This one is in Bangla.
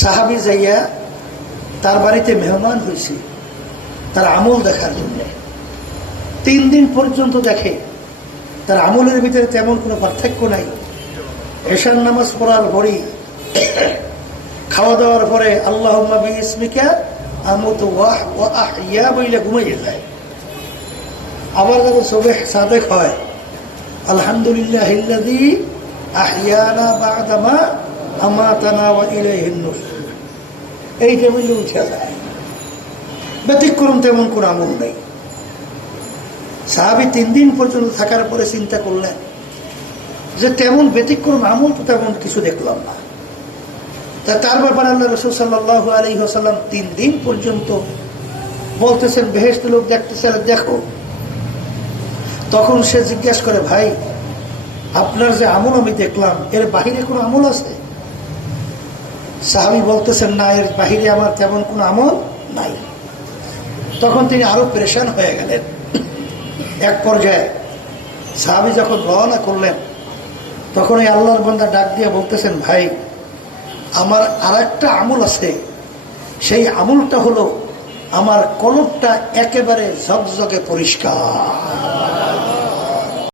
সাহাবী যাইয়া তার বাড়িতে মেহমান হয়েছে তার আমল দেখার জন্য। 3 দিন পর্যন্ত দেখে তার আমলের ভিতরে তেমন কোনো পার্থক্য নাই। এশার নামাজ পড়ার পরই খাওয়া দাওয়ার পরে আল্লাহুম্মা বিইসমিকা আমুতু ওয়া আহইয়া বইলে ঘুমিয়ে যায়। আবার যখন সুবহ সাদেক হয় আলহামদুলিল্লাহিল্লাযী আহইয়ানা বা'দা মা আমাতানা ওয়া ইলাইহিন নুশুর, এই টেবিলে উঠে যায়। ব্যতিক্রম তেমন কোনো আমল নেই। সাহাবী 3 দিন পর্যন্ত থাকার পরে চিন্তা করলেন যে তেমন ব্যতিক্রম আমল তো তেমন কিছু দেখলাম না। তার ব্যাপারে আল্লাহ রাসূল সাল্লাল্লাহু আলাইহি ওয়াসাল্লাম 3 দিন পর্যন্ত বলতেছেন বেহেশত লোক দেখতেছে, দেখো। তখন সে জিজ্ঞাসা করে, ভাই আপনার যে আমল আমি দেখলাম এর বাহিরে কোনো আমল আছে? সাহাবী বলতেছেন, না, এর বাহিরে আমার তেমন কোনো আমল নাই। তখন তিনি আরো পেরেশান হয়ে গেলেন। এক পর্যায়ে সাহাবী যখন রওনা করলেন তখন এই আল্লাহর বান্দা ডাক দিয়ে বলতেছেন, ভাই আমার আরেকটা আমল আছে, সেই আমলটা হলো আমার কলবটা একেবারে ঝকঝকে পরিষ্কার।